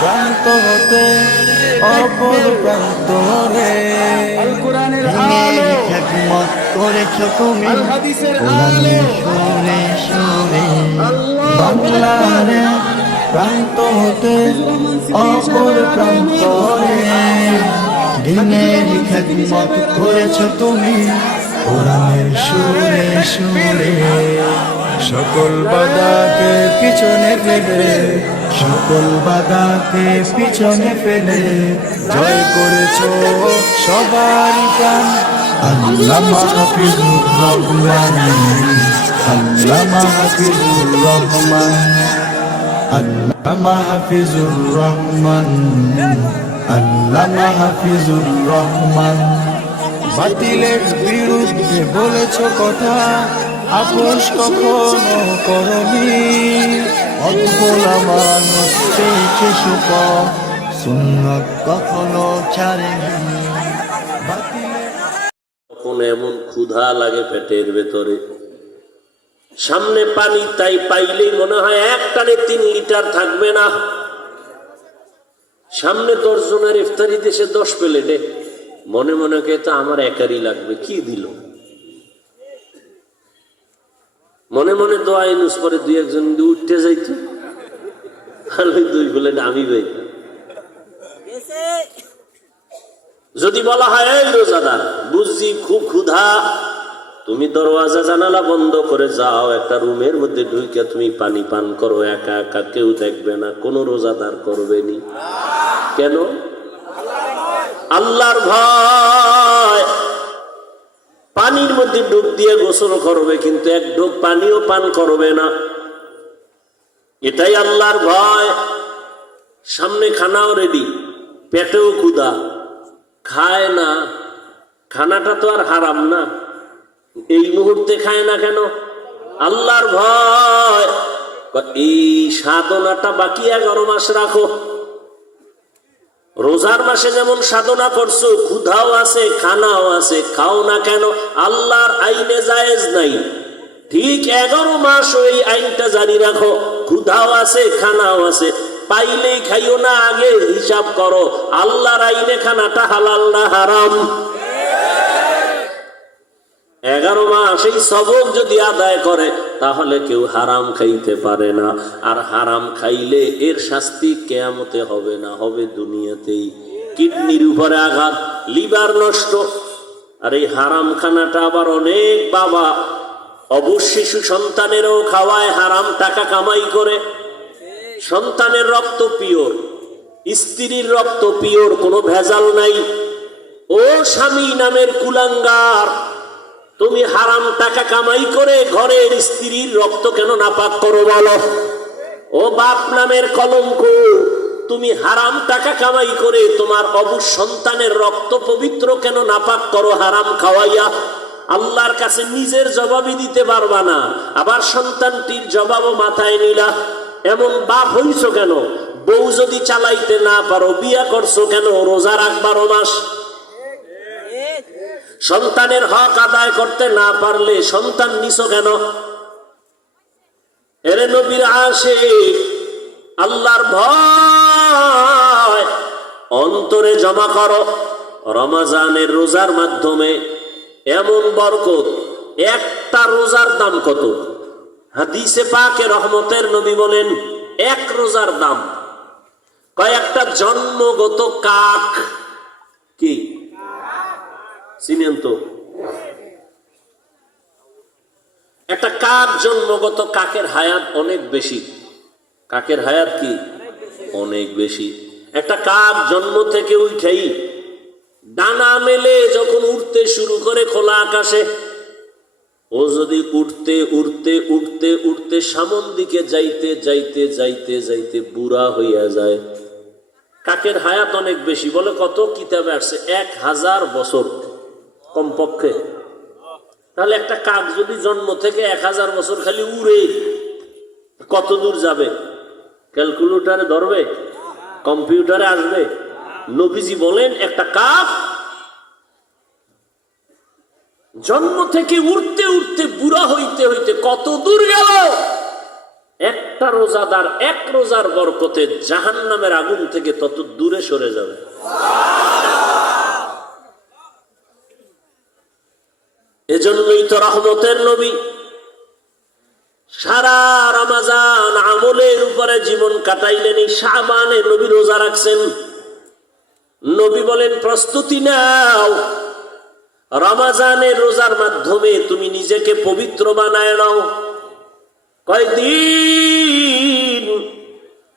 প্রান্ত হতে অপর প্রান্ত রে খেদমত করেছ তুমি। সুরে আল্লাহ। বাংলার প্রান্ত হতে অপর প্রান্ত রে দিনের খেদমত করেছ তুমি। কোরআনের সুরে সুরে। সকল বাধাকে পিছনে ফেলে, সকল বাধাকে পিছনে ফেলে। জয় করেছ সবার প্রাণ। রহমান। রহমান। রহমান। রহমান। বাতিলের বিরুদ্ধে বলেছ কথা। আপোষ কখনো করনি। অদ্ভুত মানুষ সুন্নত কখনো ছাড়েনি। বাতিলের এমন ক্ষুধা লাগে পেটের ভেতরে। সামনে পানি, তাই পাইলেই মনে হয় এক টানে তিন লিটার থাকবে না। সামনে দশ জনের ইফতারি দেশে দশ প্লেটে। মনে মনে কে তো আমার একারই লাগবে, কি দিল? মনে মনে দোয়া ইনুস করে দুই একজন উঠতে যাইতো। আর ওই দুই প্লেট আমি পাইতাম যদি বলা হয় এই রোজাদার বুঝছি খুব ক্ষুধা। তুমি দরওয়াজা জানালা বন্ধ করে যাও একটা রুমের মধ্যে ঢুকে তুমি পানি পান করো একা একা কেউ দেখবে না কোনো রোজাদার করবে নি। কেন? আল্লাহর ভয়। পানির মধ্যে ডুব দিয়ে গোসল করবে, কিন্তু এক ডোব পানিও পান করবে না। এটাই আল্লাহর ভয়। সামনে খানাও রেডি পেটেও ক্ষুধা। খায় না, খানাটা তো আর হারাম না। এই মুহূর্তে খায় না কেন? আল্লাহর ভয়। এই সাধনাটা বাকি এগারো মাস রাখো। রোজার মাসে যেমন সাধনা করছ, ক্ষুধাও আছে, খানাও আছে, খাও না কেন? আল্লাহর আইনে জায়েজ নাই। ঠিক এগারো মাস ওই আইনটা জারি রাখো। ক্ষুধাও আছে, খানাও আছে। পাইলেই খাইও না, আগে হিসাব করো। আল্লাহর আইনে খানাটা হালাল না হারাম? এগারো মাস এই সবক যদি আদায় করে, তাহলে কেউ হারাম খাইতে পারে না। আর হারাম খাইলে এর শাস্তি কেয়ামতে হবে না, হবে দুনিয়াতেই। কিডনির উপরে আঘাত, লিভার নষ্ট। আর এই হারাম খানাটা আবার অনেক বাবা অবশিশু সন্তানেরও খাওয়ায়, হারাম টাকা কামাই করে। সন্তানের রক্ত পিওর, স্ত্রীর রক্ত পিওর, কোনো ভেজাল নাই। ও স্বামী নামের কুলাঙ্গার তুমি হারাম টাকা কামাই করে ঘরের স্ত্রীর রক্ত কেন নাপাক করো বলো? ও বাপ নামের কলঙ্ক, তুমি হারাম টাকা কামাই করে তোমার অবু সন্তানের রক্ত পবিত্র কেন নাপাক করো হারাম খাওয়াইয়া? আল্লাহর কাছে নিজের জবাবই দিতে পারবা না, আবার সন্তানটির জবাবও মাথায় নিলা। এমন বাপ হইছ কেন? বউ যদি চালাইতে না পারো, বিয়া করছ কেন? রোজা রাখবারো মাস সন্তানের হক আদায় করতে না পারলে সন্তান নিছ কেন? এরে নবীর আসে আল্লাহর ভয়। অন্তরে জমা করো। রমাজানের রোজার মাধ্যমে এমন বরকত, একটা রোজার দাম কত? হাদিসে পাকে রহমতের নবী বলেন, এক রোজার দাম। কয়েকটা জন্মগত কাক কি? চিনেন তো। একটা কাক জন্মগত কাকের হায়াত অনেক বেশি। কাকের হায়াত কি? অনেক বেশি। একটা কাক জন্ম থেকে উঠেই ডানা মেলে যখন উঠতে শুরু করে খোলা আকাশে, ও যদি উঠতে উঠতে উঠতে উঠতে সামন দিকে যাইতে যাইতে যাইতে যাইতে বুড়া হইয়া যায়। কাকের হায়াত অনেক বেশি। বলে কত কিতাবে আসছে? এক হাজার বছর। কমপক্ষে। তাহলে একটা কাক যদি জন্ম থেকে এক হাজার বছর খালি উড়ে, কত দূর যাবে? ক্যালকুলেটারে ধরবে? কম্পিউটারে আসবে? নবীজি বলেন, একটা কাক জন্ম থেকে উঠতে উঠতে বুড়া হইতে হইতে কত দূর গেল? একটা রোজাদার এক রোজার বরকতে জাহান নামের আগুন থেকে তত দূরে সরে যাবে। এজন্যই তো রহমতের নবী। সারা রমাজান আমলের উপরে জীবন কাটাইলেন এই শাহবানে নবী রোজা রাখছেন। নবী বলেন, প্রস্তুতি নাও। রমাজানের রোজার মাধ্যমে তুমি নিজেকে পবিত্র বানায় নাও। কয়দিন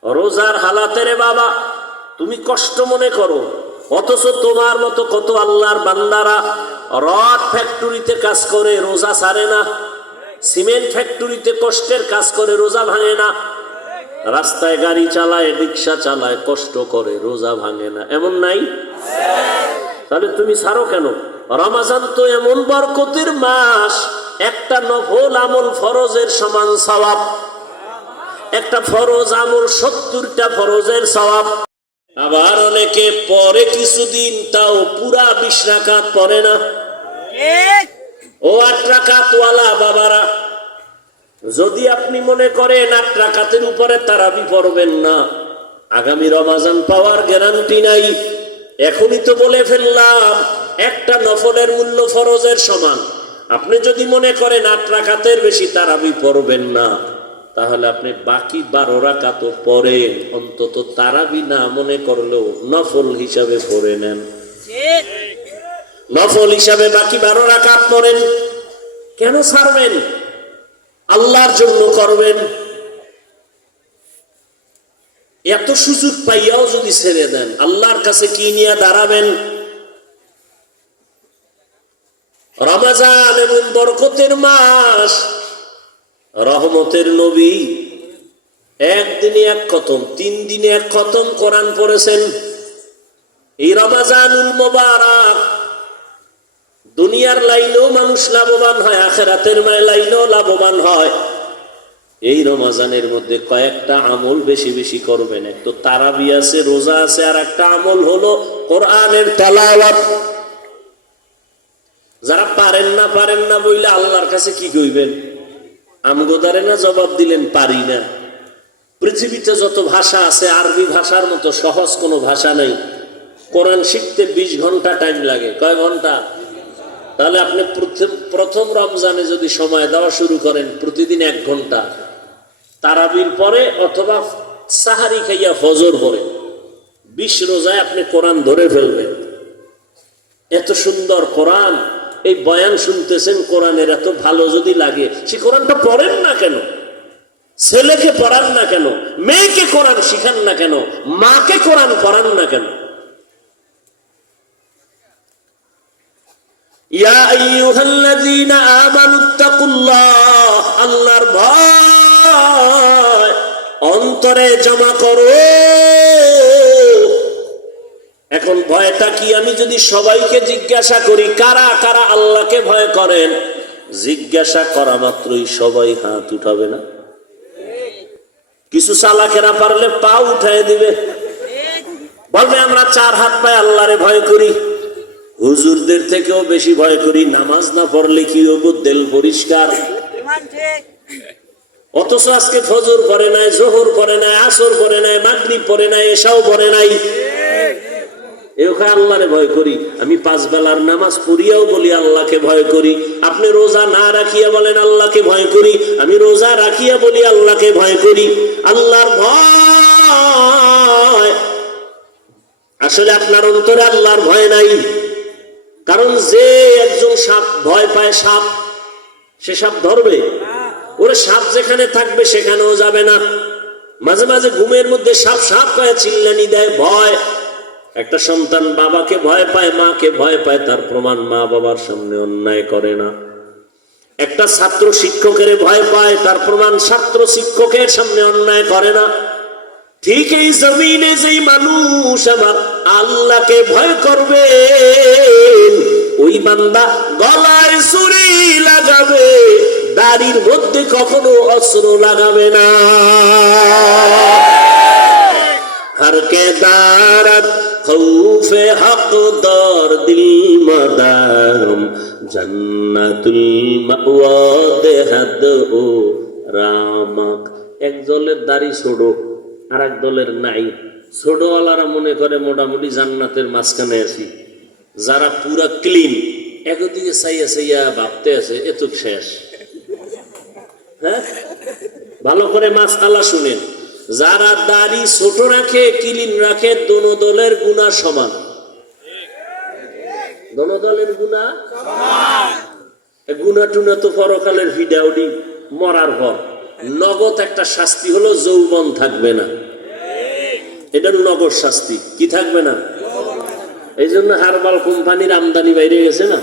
রোজার হালাতে রে বাবা, তুমি কষ্ট মনে করো। অথচ তোমার মতো কত আল্লাহর বান্দারা রড ফ্যাক্টরিতে কাজ করে, রোজা সারে না। সিমেন্ট ফ্যাক্টরিতে কষ্টের কাজ করে, রোজা ভাঙে না। রাস্তায় গাড়ি চালায়, রিক্সা চালায়, কষ্ট করে, রোজা ভাঙে না। এমন নাই? তাহলে তুমি সারো কেন? রমাজান তো এমন বরকতের মাস। একটা নফল আমল ফরজের সমান সওয়াব। একটা ফরজ আমল সত্তরটা ফরজের সওয়াব। আবার অনেকে পরে কিছুদিন তাও পুরা বিশ রাকাত পরে না। ও আট রাকাতওয়ালা বাবারা যদি আপনি মনে করেন আট রাখাতের উপরে তারাবি পড়বেন না আগামী রমাজান পাওয়ার গ্যারান্টি নাই। এখনই তো বলে ফেললাম একটা নফলের মূল্য ফরজের সমান। আপনি যদি মনে করেন আট রাখাতের বেশি তারাবি পড়বেন না। তাহলে আপনি বাকি বারো রাকাত পড়েন অন্তত তারাবি না মনে করলেও নফল হিসাবে পড়ে নেন। নফল হিসাবে বাকি বারো রাকাত পড়েন। কেন ছাড়বেন? আল্লাহর জন্য করবেন। এত সুযোগ পাইয়াও যদি ছেড়ে দেন আল্লাহর কাছে কি নিয়ে দাঁড়াবেন? রমাজান এবং বরকতের মাস রহমতের নবী। একদিনে এক খতম তিন দিনে এক খতম কোরআন পড়েছেন। এই রমাজানুল মোবারক দুনিয়ার লাইনেও মানুষ লাভবান হয়, আখেরাতের মায় লাইনেও লাভবান হয়। এই রমাজানের মধ্যে কয়েকটা আমল বেশি বেশি করবেন। এক তো তারাবি আছে, রোজা আছে, আর একটা আমল হলো কোরআনের তেলাওয়াত। যারা পারেন না পারেন না বইলে আল্লাহর কাছে কি কইবেন? আমগোদারে না জবাব দিলেন, পারি না। পৃথিবীতে যত ভাষা আছে, আরবি ভাষার মতো সহজ কোনো ভাষা নেই। কোরআন শিখতে বিশ ঘণ্টা টাইম লাগে। কয় ঘণ্টা? তাহলে আপনি প্রথম প্রথম রমজানে যদি সময় দেওয়া শুরু করেন, প্রতিদিন এক ঘণ্টা। তারাবির পরে অথবা সাহারি খাইয়া ফজর পরে। বিশ রোজায় আপনি কোরআন ধরে ফেলবেন। এত সুন্দর কোরআন। এই বয়ান শুনতেছেন, কোরআনের এত ভালো যদি লাগে, সে কোরআনটা পড়েন না কেন? ছেলেকে পড়ান না কেন? মেয়েকে কোরআন শিখান না কেন? মাকে কোরআন পড়ান না কেন? আল্লাহর ভয়, অন্তরে জমা করো। এখন ভয়টা কি? আমি যদি সবাইকে জিজ্ঞাসা করি, কারা কারা আল্লাহকে ভয় করেন? জিজ্ঞাসা করা মাত্রই সবাই হাত উঠাবে না। কিছু চালাকেরা পারলে পা উঠায় দিবে। বলবে, আমরা চার হাত পায়ে আল্লাহরে ভয় করি। হুজুরদের থেকেও বেশি ভয় করি। নামাজ না পড়লে কি হব? দেল পরিষ্কার। অথচ আজকে ফজর পরে নাই, জোহর পরে নাই, আসর পরে নাই, মাগরিব পরে নাই এসাও পরে নাই। আল্লাহরে ভয় করি। আমি পাঁচ বেলার নামাজ পড়িয়াও বলি, আল্লাহকে ভয় করি। আপনি রোজা না রাখিয়া বলেন, আল্লাহকে ভয় করি। আমি রোজা রাখিয়া বলি, আল্লাহকে ভয় করি। আল্লাহর ভয়। আসলে আপনার অন্তরে আল্লাহর ভয় নাই। কারণ যে একজন সাপ ভয় পায়, সাপ, সে সাপ ধরবে। ওরে সাপ যেখানে থাকবে, সেখানেও যাবে না। মাঝে মাঝে ঘুমের মধ্যে সাপ সাপ পায় চিল্লানি দেয়, ভয়। একটা সন্তান বাবাকে ভয় পায়, মাকে ভয় পায়, তার প্রমাণ মা বাবার সামনে অন্যায় করে না। একটা ছাত্র শিক্ষকের ভয় পায়, তার প্রমাণ ছাত্র শিক্ষকের সামনে অন্যায় করে না। ঠিক এই জমিনে যেই মানুষ আমার আল্লাহকে ভয় করবে, ওই বান্দা গলায় সুরি লাগাবে, দাড়ির মধ্যে কখনো অস্ত্র লাগাবে না। হরকে খৌফে হক দর দিল মদারম جنت المأواد حد ও রামাক এক দলের দাড়ি ছোড়ো আর এক দলের নাই। আলারা মনে করে মোটামুটি জান্নাতের মাঝখানে আছি। যারা পুরো ক্লিন একদিকে আছে ইয়া ভাবতে আছে এত শেষ। হ্যাঁ? ভালো করে মাছ আলা শুনেন। যারা দাড়ি ছোট রাখে, ক্লিন রাখে, দোনো দলের গুণা সমান। দোনো দলের গুণা? গুনা টুনা তো পরকালের ভিডাউডি মরার পর নগদ একটা শাস্তি হলো, যৌবন থাকবে না। এটা নগদ শাস্তি। কি থাকবে না? এই জন্য হারবাল কোম্পানির আমদানি বাইরে গেছে না?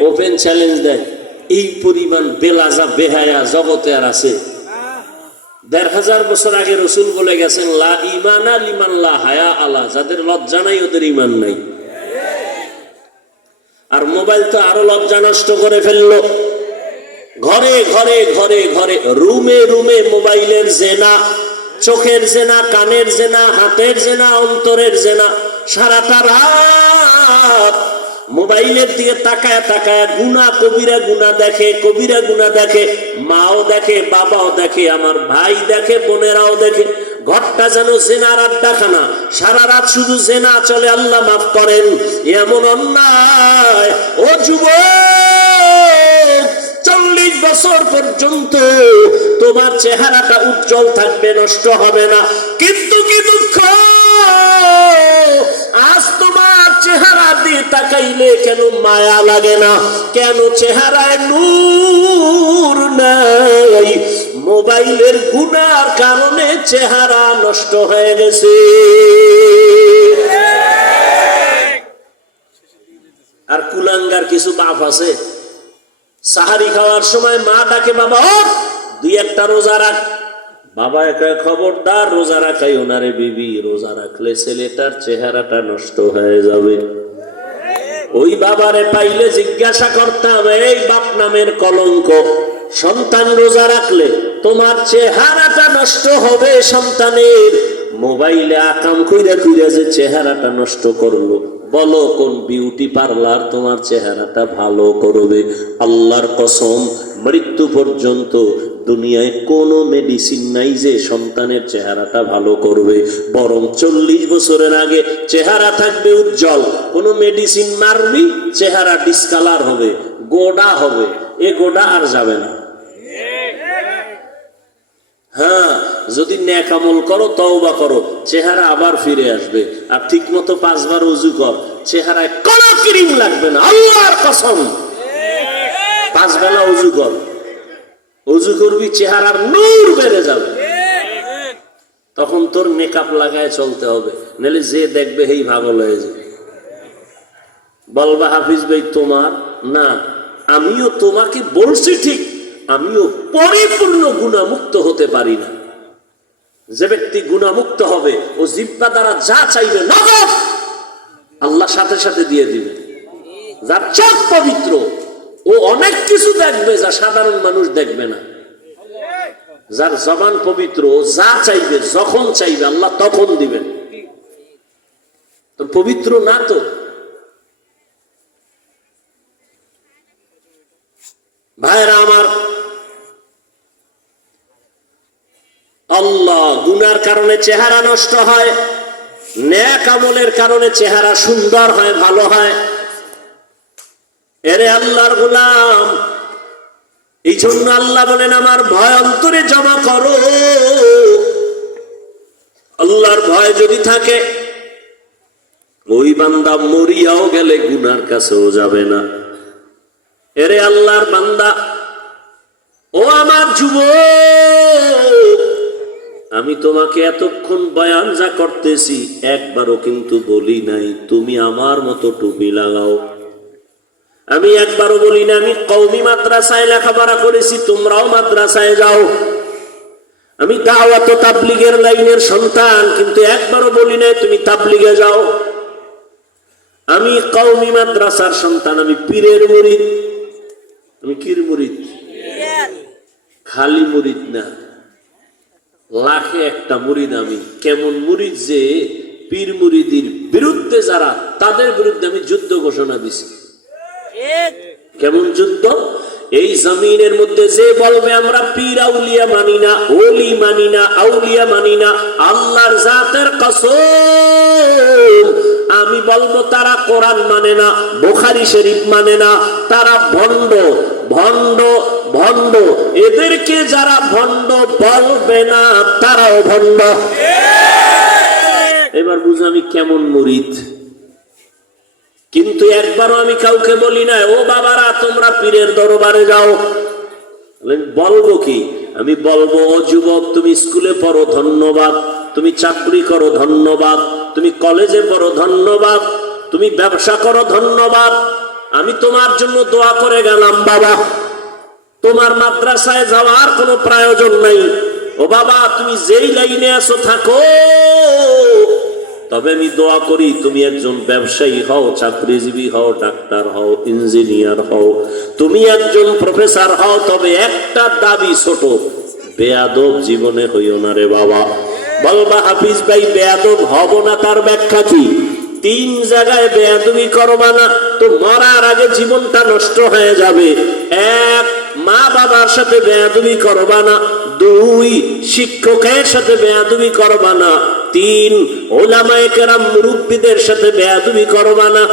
ওপেন চ্যালেঞ্জ দেয়। এই পরিমাণ বেলাজা, বেহায়া জগতে আর আছে। দেড় হাজার বছর আগে রসুল বলে গেছেন, লা ইমানা লিমান লা হায়া আলা। যাদের লজ্জা নাই, ওদের ইমান নাই। আর মোবাইল তো আরও লজ্জা নষ্ট করে ফেলল। ঘরে ঘরে ঘরে ঘরে, রুমে রুমে মোবাইলের জেনা, চোখের জেনা, কানের জেনা, হাতের জেনা, অন্তরের জেনা, সারাটা রাত মোবাইলের দিকে তাকায় তাকায় গুনা কবিরা গুনা দেখে, কবিরা গুনা দেখে, মাও দেখে, বাবাও দেখে, আমার ভাই দেখে, বোনেরাও দেখে। ঘরটা যেন জেনার আড্ডাখানা, সারা রাত শুধু জেনা চলে, আল্লাহ মাফ করেন। এমন অন্যায়, ও যুবক, চল্লিশ বছর পর্যন্ত তোমার চেহারাটা উজ্জ্বল থাকবে, নষ্ট হবে না। কিন্তু কি দুঃখ আজ তোমার চেহারা দিয়ে তাকাইলে কেন মায়া লাগে না? কেন চেহারায় নূর নাই? মোবাইলের গুনার কারণে চেহারা নষ্ট হয়ে গেছে। আর কুলাঙ্গার কিছু বাপ আছে। সাহারি খাওয়ার সময় মা ডাকে বাবা ওঠ, দুই একটা রোজা রাখ। বাবা একা খবরদার রোজা রাখাই ওনারে বিবি রোজা রাখলে ছেলেটার চেহারাটা নষ্ট হয়ে যাবে। ওই বাবারে পাইলে জিজ্ঞাসা করতাম, এই বাপ নামের কলঙ্ক, সন্তান রোজা রাখলে তোমার চেহারাটা নষ্ট হবে সন্তানের? মোবাইলে আকাম কইরা কইরা যে চেহারাটা নষ্ট করল। বলো, কোন বিউটি পার্লার তোমার চেহারাটা ভালো করবে? আল্লাহর কসম, মৃত্যু পর্যন্ত দুনিয়ায় কোনো মেডিসিন নাই যে সন্তানের চেহারাটা ভালো করবে। বরং চল্লিশ বছরের আগে চেহারা থাকবে উজ্জ্বল। কোনো মেডিসিন মারবি চেহারা ডিসকালার হবে, গোডা হবে। এ গোডা আর যাবে না। হ্যাঁ যদি ন্যাক আমল করো, তওবা করো, চেহারা আবার ফিরে আসবে। আর ঠিক মতো পাঁচবার উজু কর, চেহারায় কোনো ক্রিম লাগবে না। আল্লাহর কসম। পাঁচ বেলা উজু কর। উজু করবি চেহারার নূর বেড়ে যাবে। তখন তোর মেকআপ লাগায় চলতে হবে নাহলে যে দেখবে হেই ভাগল হয়ে যাবে। বলবা হাফিজ ভাই তোমার? না আমিও তোমাকে বলছি ঠিক আমিও পরিপূর্ণ গুণামুক্ত হতে পারি না। যে ব্যক্তি গুণামুক্ত হবে ও জিব্বা দ্বারা যা চাইবে নগদ আল্লাহ সাথে সাথে দিয়ে দিবে। যার চোখ পবিত্র ও অনেক কিছু দেখবে যা সাধারণ মানুষ দেখবে না। যার জবান পবিত্র, ও যা চাইবে, যখন চাইবে, আল্লাহ তখন দিবেন। তো পবিত্র না তো? ভাইরা আমার, আল্লাহ গুনার কারণে চেহারা নষ্ট হয় ন্যাক আমলের কারণে চেহারা সুন্দর হয়, ভালো হয়। এরে আল্লাহর গুলাম, এই জন্য আল্লাহ বলেন, আমার ভয় অন্তরে জমা করো। আল্লাহর ভয় যদি থাকে, ওই বান্দা মরিয়াও গেলে গুনার কাছেও যাবে না। এরে আল্লাহর বান্দা, ও আমার যুব আমি তোমাকে এতক্ষণ বয়ান যা করতেছি, একবারও কিন্তু বলি নাই, তুমি আমার মতো টুপি লাগাও। আমি একবারও বলি না আমি কৌমি মাদ্রাসায় লেখাপড়া করেছি তোমরাও মাদ্রাসায় যাও। আমি দাওয়াত তাবলিগের লাইনের সন্তান কিন্তু একবারও বলি নাই তুমি তাবলিগে যাও। আমি কৌমি মাদ্রাসার সন্তান আমি পীরের মুরিদ। আমি কির মুরিদ? খালি মুরিদ না। লাখে একটা মুরিদ আমি। কেমন মুরিদ যে পীর মুরিদির বিরুদ্ধে যারা তাদের বিরুদ্ধে আমি যুদ্ধ ঘোষণা দিছি। কেমন যুদ্ধ? এই জমিনের মধ্যে যে বলবে আমরা পীর আউলিয়া মানি না ওলি মানি না আউলিয়া মানি না আল্লাহর জাতের কসম। আমি বলব তারা কোরআন মানে না বোখারি শরীফ মানে না তারা ভণ্ড ভণ্ড ভণ্ড। এদেরকে যারা ভণ্ড বলবে না তারাও ভণ্ড। এবার বুঝ আমি কেমন মুরিদ। কিন্তু একবারও আমি কাউকে বলি না ও বাবারা, তোমরা পীরের দরবারে যাও। বলব কি? আমি বলব, ও যুবক, তুমি স্কুলে পড়ো, ধন্যবাদ। তুমি চাকরি করো, ধন্যবাদ। তুমি কলেজে পড়ো, ধন্যবাদ। তুমি ব্যবসা করো, ধন্যবাদ। আমি তোমার জন্য দোয়া করে গেলাম, বাবা। তোমার মাদ্রাসায় যাওয়ার কোনো প্রয়োজন নাই। ও বাবা, তুমি যেই লাইনে আছো, থাকো। তবে আমি দোয়া করি, তুমি একজন ব্যবসায়ী হও, চাকরিজীবী হও, ডাক্তার হও, ইঞ্জিনিয়ার হও। তুমি একজন প্রফেসর হও, তবে একটা দাবি ছোট, বেয়াদব জীবনে হইও না রে বাবা। বলবা, হাফিজ ভাই, বেয়াদব হব না, তার ব্যাখ্যা কি? তিন জায়গায় বেয়াদবি করবা না, তো মরার আগে জীবনটা নষ্ট হয়ে যাবে। এক মা বাবার সাথে বেয়াদবি করবা না দুই শিক্ষকের সাথে বেয়াদবি করবা না। তিন, ওলামায়ে কেরাম মুরব্বীদের সাথে বেয়াদবি করবা না।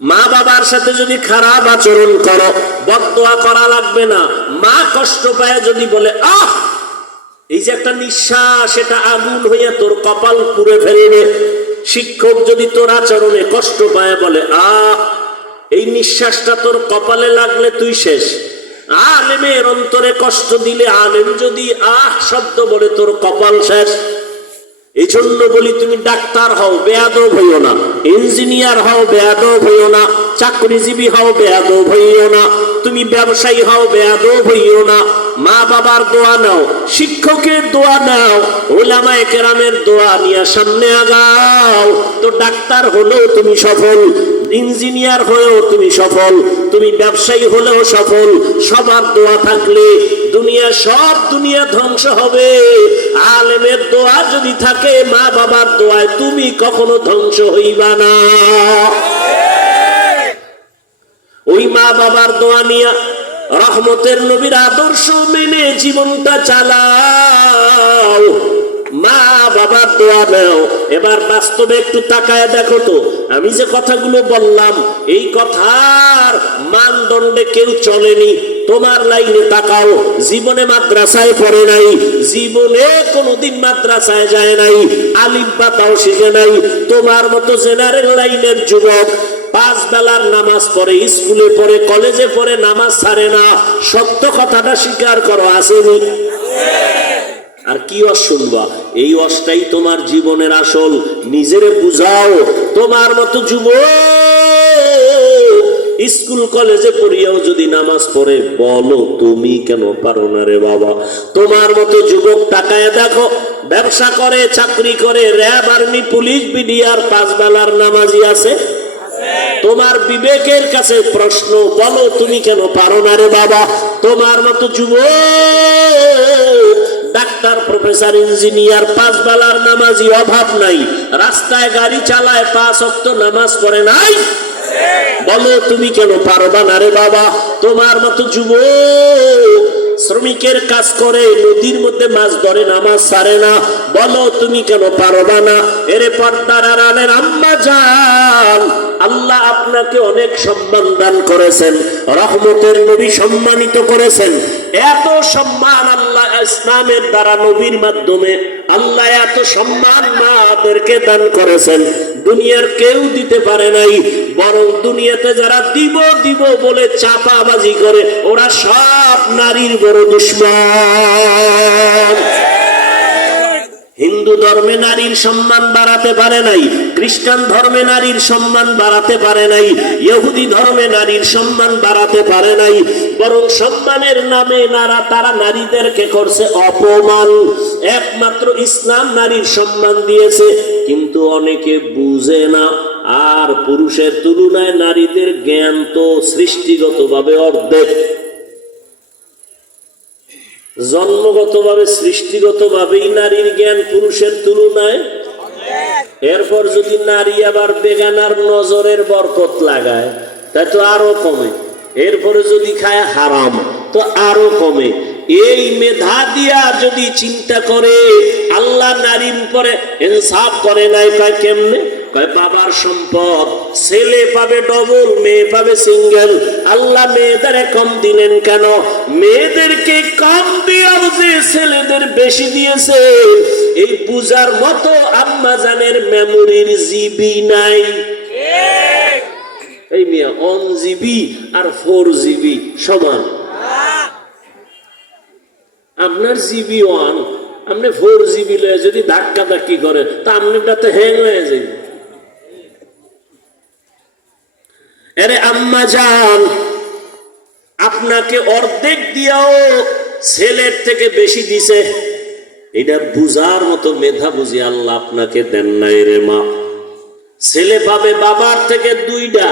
মা বাবার সাথে যদি খারাপ আচরণ করো বদোয়া করা লাগবে না। মা কষ্ট পায় যদি বলে, আহ, এই যে একটা নিঃশ্বাস, এটা আগুন হইয়া তোর কপাল পুড়ে ফেলবে। শিক্ষক যদি তোর আচরণে কষ্ট পায়, বলে, আহ, এই নিঃশ্বাসটা তোর কপালে লাগলে তুই শেষ। আলেমের অন্তরে কষ্ট দিলে আলেম যদি, আহ, শব্দ বলে তোর কপাল শেষ। এই জন্য বলি তুমি ডাক্তার হও, বেয়াদব হইও না। ইঞ্জিনিয়ার হও, বেয়াদব হইও না। চাকরিজীবী হও, বেয়াদব হইও না। তুমি ব্যবসায়ী হও, বেয়াদব হইও না। মা বাবার দোয়া নাও, শিক্ষকের দোয়া নাও, ওলামায়ে কেরামের দোয়া নিয়ে সামনে আগাও। তো ডাক্তার হলেও তুমি সফল, ইঞ্জিনিয়ার হয়েও তুমি সফল, তুমি ব্যবসায়ী হলেও সফল, সবার দোয়া থাকলে দুনিয়া, সব দুনিয়া ধ্বংস হবে। আলেমের দোয়া যদি থাকে, মা বাবার দোয়ায় তুমি কখনো ধ্বংস হইবা না। ওই মা বাবার দোয়া নিয়া রহমতের নবীর আদর্শ মেনে জীবনটা চালাও। মা বাবার দোয়া নাও। এবার বাস্তবে একটু তাকায় দেখো তো। আমি যে কথাগুলো বললাম, এই কথার মানদণ্ডে কেউ চলেনি। তোমার লাইনে তাকাও। জীবনে মাদ্রাসায় পড়ে নাই। জীবনে কোনোদিন মাদ্রাসায় যায় নাই। আলিম পাতাও শিখে নাই। তোমার মতো জেনারেল লাইনের যুবক পাঁচ বেলার নামাজ পড়ে, স্কুলে পড়ে, কলেজে পড়ে নামাজ ছাড়ে না। সত্য কথাটা স্বীকার করো আসেনি আর কি অস শুনবা? এই অসটাই তোমার জীবনের আসল। নিজেরে বুঝাও, তোমার মতো যুব স্কুল, কলেজে পড়িয়াও যদি নামাজ পড়ে, বলো তুমি কেন পারো না রে বাবা? তোমার মতো যুবক টাকায় দেখো, ব্যবসা করে, চাকরি করে, র্যাব, আর্মি, পুলিশ, বিডিআর, পাঁচ বেলার নামাজি আছে। তোমার বিবেকের কাছে প্রশ্ন, বলো তুমি কেন পারো না রে বাবা? তোমার মতো যুব ডাক্তার, প্রফেসর, ইঞ্জিনিয়ার পাঁচ বেলার নামাজি অভাব নাই, রাস্তায় গাড়ি চালায় পাঁচ অক্ত নামাজ পড়ে নাই বলো, তুমি কেন পারবা না রে বাবা? তোমার মতো যুব শ্রমিকের কাজ করে, নদীর মধ্যে মাছ ধরে, নামাজ সারে না। বলো, তুমি কেন পারবা না? এরে পর্দার আড়ালের আম্মা যান আল্লাহ আপনাকে অনেক সম্মান দান করেছেন, রহমতের নবী সম্মানিত করেছেন। এত সম্মান আল্লাহ ইসলামের দ্বারা নবীর মাধ্যমে আল্লাহ এত সম্মান মাদেরকে দান করেছেন। দুনিয়ার কেউ দিতে পারে নাই। বরং দুনিয়াতে যারা দিব দিব বলে চাপাবাজি করে, ওরা সব নারীর বড় দুশ্মন। হিন্দু ধর্মে নারীর সম্মান বাড়াতে পারে নাই, খ্রিস্টান ধর্মে নারীর সম্মান বাড়াতে পারে নাই, ইহুদি ধর্মে নারীর সম্মান বাড়াতে পারে নাই, বরং সম্মানের নামে নারা তারা নারীদেরকে করছে অপমান। একমাত্র ইসলাম নারীর সম্মান দিয়েছে, কিন্তু অনেকে বুঝে না, আর পুরুষের তুলনায় নারীদের জ্ঞান তো সৃষ্টিগতভাবে অর্ধেক। জন্মগতভাবে, সৃষ্টিগতভাবেই নারীর জ্ঞান পুরুষের তুলনায়? এরপর যদি নারী আবার বেগানার নজরের বরকত লাগায় তাই তো আরও কমে। এরপরে যদি খায় হারাম, তো আরও কমে। এই মেধা দিয়া যদি চিন্তা করে, আল্লাহ নারীর পরে ইনসাফ করে নাই কয় কেমনে? বাবার সম্পদ ছেলে পাবে ডবল মেয়ে পাবে সিঙ্গেল আল্লাহ মেয়েদের কম দিলেন কেন? মেয়েদেরকে কম দিয়াও যে ছেলেদের বেশি দিয়েছে। এই পূজার মতো আম্মা জানের মেমোরির জিবি নাই। এই মিয়া ওয়ান জিবি আর ফোর জিবি সমান। আপনার জিবি ওয়ান আপনি ফোর জিবি লয়ে যদি ধাক্কা ধাক্কি করে তা আপনারটা তো হ্যাং হয়ে যাবে। আরে আম্মা যান আপনাকে অর্ধেক দিয়াও ছেলের থেকে বেশি দিছে। এটা বুঝার মতো মেধা বুঝি আল্লাহ আপনাকে দেন নাই রে মা। ছেলে পাবে বাবার থেকে দুইটা,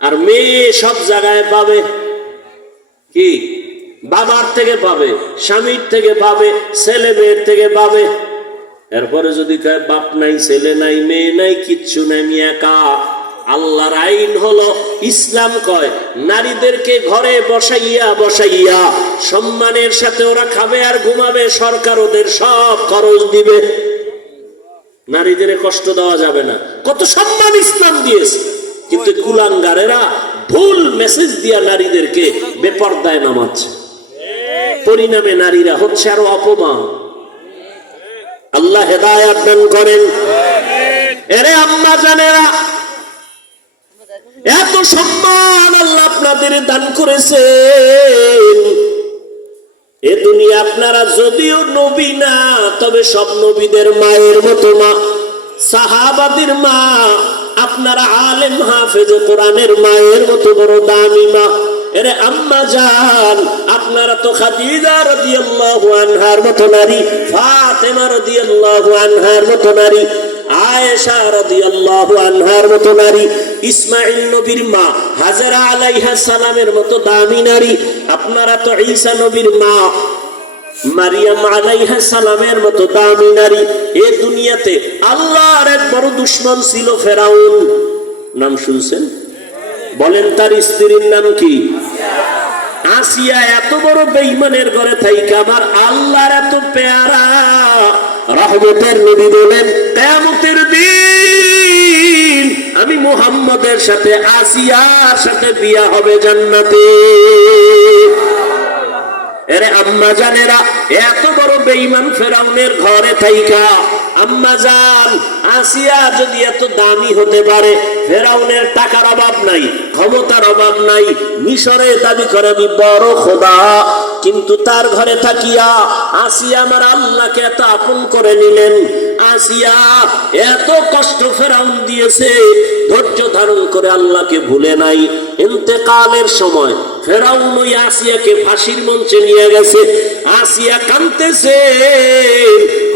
আর মেয়ে সব জায়গায় পাবে। কি? বাবার থেকে পাবে, স্বামীর থেকে পাবে, ছেলে মেয়ের থেকে পাবে। এরপরে যদি বাপ নাই, ছেলে নাই, মেয়ে নাই, কিচ্ছু নাই, আমি একা। আল্লাহর আইন হলো ইসলাম কয়, নারীদেরকে ঘরে বসাইয়া বসাইয়া সম্মানের সাথে ওরা খাবে আর ঘুমাবে, সরকার ওদের সব খরচ দিবে। নারীদের কষ্ট দেওয়া যাবে না। কত সম্মান ইসলাম দিয়েছে। কিন্তু কুলাঙ্গারেরা ভুল মেসেজ দিয়া নারীদেরকে বেপর্দায় নামাচ্ছে। পরিণামে নারীরা হচ্ছে আরও অপমান। আল্লাহ হেদায়াত দান করেন। এরে আম্মা জানেরা এত সম্মান আল্লাহ আপনাদের দান করেছেন। এ দুনিয়া আপনারা যদিও নবী না, তবে সব নবীদের মায়ের মতো মা, সাহাবাদের মা, আপনারা আলেম হাফেজ কোরআনের মায়ের মতো বড় দামি মা। এরে আম্মা জান, আপনারা তো খাদিজা রাদিয়াল্লাহু আনহার মতো নারী, ফাতেমা রাদিয়াল্লাহু আনহার মতো নারী। দুনিয়াতে আল্লাহর এক বড় দুশ্মন ছিল ফেরাউন। নাম শুনছেন? বলেন, তার স্ত্রীর নাম কি? আসিয়া এত বড় বেইমানের ঘরে থাইকা, আমার আল্লাহর এত পেয়ারা। রহমতের নদী বলেন তেমতের দিন আমি মুহাম্মদের সাথে আসিয়ার সাথে বিয়া হবে জান্নাতে। এত বড় ফেরাউনের ঘরে যদি এত দামি হতে পারে, ফেরাউনের টাকার অভাব নাই, ক্ষমতার অভাব নাই, মিশরে দাবি করে কিন্তু তার ঘরে থাকিয়া আসিয়া আমার আল্লাহকে এত আপন করে নিলেন, আসিয়া এত কষ্ট ফেরাউন দিয়েছে, ধৈর্য ধারণ করে আল্লাহকে ভুলে নাই। ইন্তেকালের সময় ফেরাউন ওই আসিয়াকে ফাঁসির মঞ্চে নিয়ে গেছে। আসিয়া কানতেছে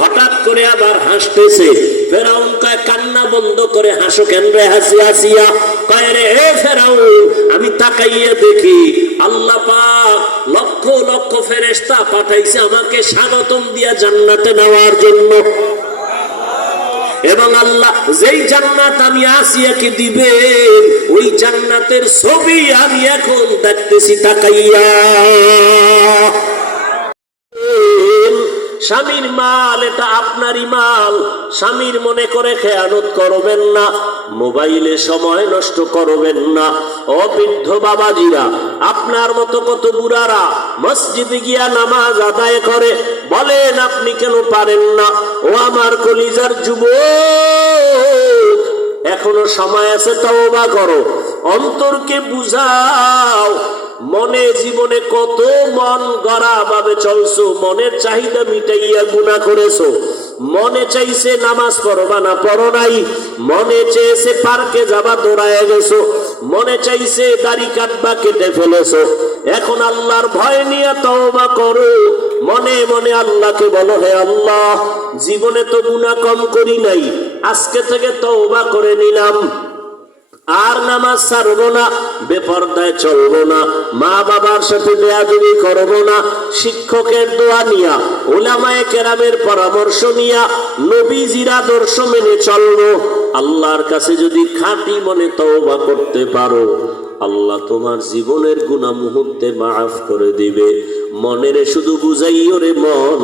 হঠাৎ করে আবার হাসতেছে। ফেরাউন কয়, কান্না বন্ধ করে হাসো কেন রে হাসি আসিয়া? কয়, রে হে ফেরাউন, আমি তাকাইয়া দেখি আল্লাহ পাক লক্ষ লক্ষ ফেরেশতা পাঠাইছে আমাকে স্বাগতম দিয়া জান্নাতে নেওয়ার জন্য। এবং আল্লাহ যেই জান্নাত আমি আসিয়াকে দিবেন, ওই জান্নাতের ছবি আমি এখন দেখতেছি, তাকাইয়া। স্বামীর মাল, এটা আপনারই মাল। স্বামীর মনে করে খেয়ানত করবেন না, মোবাইলে সময় নষ্ট করবেন না। অবৃদ্ধ বাবাজিরা, আপনার মতো কত বুড়ারা মসজিদে গিয়া নামাজ আদায় করে, বলেন আপনি কেন পারেন না? ও আমার কলিজার যুব এখনও সময় আছে তাও বা করো। অন্তরকে বুঝাও। মনে জীবনে কত মন গড়া ভাবে চলছো, মনের চাহিদা মিটাইয়া গুণা করেছ। মনে চাইছে নামাজ পড়বা না পড়ো নাই, মনে চেয়েছে পার্কে যাবা দৌড়ায় গেছো, মনে চাইছে দাড়ি কাটবা কেটে ফেলেছো। এখন আল্লাহর ভয় নিয়ে তওবা করো, মনে মনে আল্লাহকে বলো, হে আল্লাহ, জীবনে তো গুণা কম করি নাই, আজকে থেকে তওবা করে নিলাম। আর নামাজ ছাড়বো না, বেপর্দায় চলবো না, মা বাবার সাথে বেয়াদবি করব না, শিক্ষকের দোয়া নিয়া ওলামায় কেরামের পরামর্শ নিয়া, নবীজির আদর্শ মেনে চলবো। আল্লাহর কাছে যদি খাঁটি মনে তওবা করতে পারো, আল্লাহ তোমার জীবনের গুণা মুহূর্তে মাফ করে দিবে। মনের শুধু বুঝাইও রে মন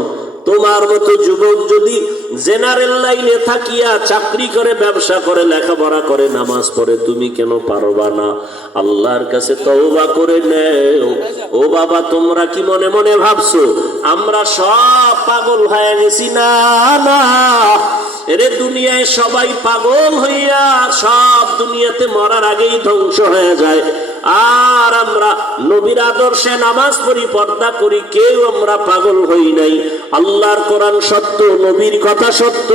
তোমার মতো যুবক যদি জেনারেল লাইনে থাকিয়া চাকরি করে, ব্যবসা করে, লেখাপড়া করে, নামাজ পড়ে, তুমি কেন পারবা না? আল্লাহর কাছে তওবা করে নেও। ও বাবা, তোমরা কি মনে মনে ভাবছ, আমরা সব পাগল হয়ে গেছি? না না। এরে দুনিয়ায় সবাই পাগল হইয়া সব দুনিয়াতে মরার আগেই ধ্বংস হয়ে যায়। আর আমরা নবীর আদর্শে নামাজ পড়ি, পর্দা করি, কেউ আমরা পাগল হই নাই। আল্লাহর কোরআন সত্য, নবীর কথা সত্য।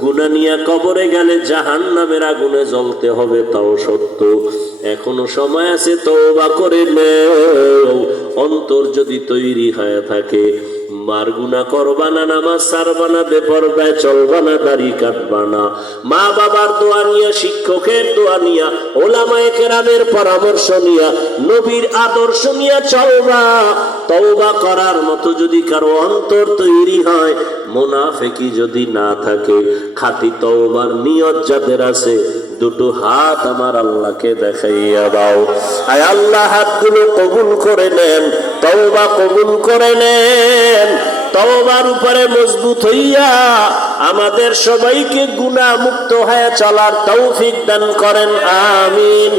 গুনা নিয়ে কবরে গেলে জাহান নামের আগুনে জ্বলতে হবে, তাও সত্য। এখনও সময় আছে, তওবা করে নেও। অন্তর যদি তৈরি হয়ে থাকে মার গুনা করবা না, নামাজ সারবা না বেপরবায় চলবা না, দাড়ি কাটবা না। মা বাবার দোয়া নিয়া, শিক্ষকের দোয়া নিয়া, ওলামায়ে কেরামের পরামর্শ নিয়া, নবীর আদর্শ নিয়া চলবা। তওবা করার মতো যদি কারও অন্তর তৈরি হয়, মোনাফেকি যদি না থাকে খাতি তওবার নিয়ত যাদের আছে দুটো হাত আমার আল্লাহকে দেখাইয়া দাও। আয় আল্লাহ, হাতগুলো কবুল করে নেন, তওবা কবুল করে নেন। তওবার উপরে মজবুত হইয়া আমাদের সবাইকে গুণা মুক্ত হয়ে চলার তৌফিক দান করেন, আমিন।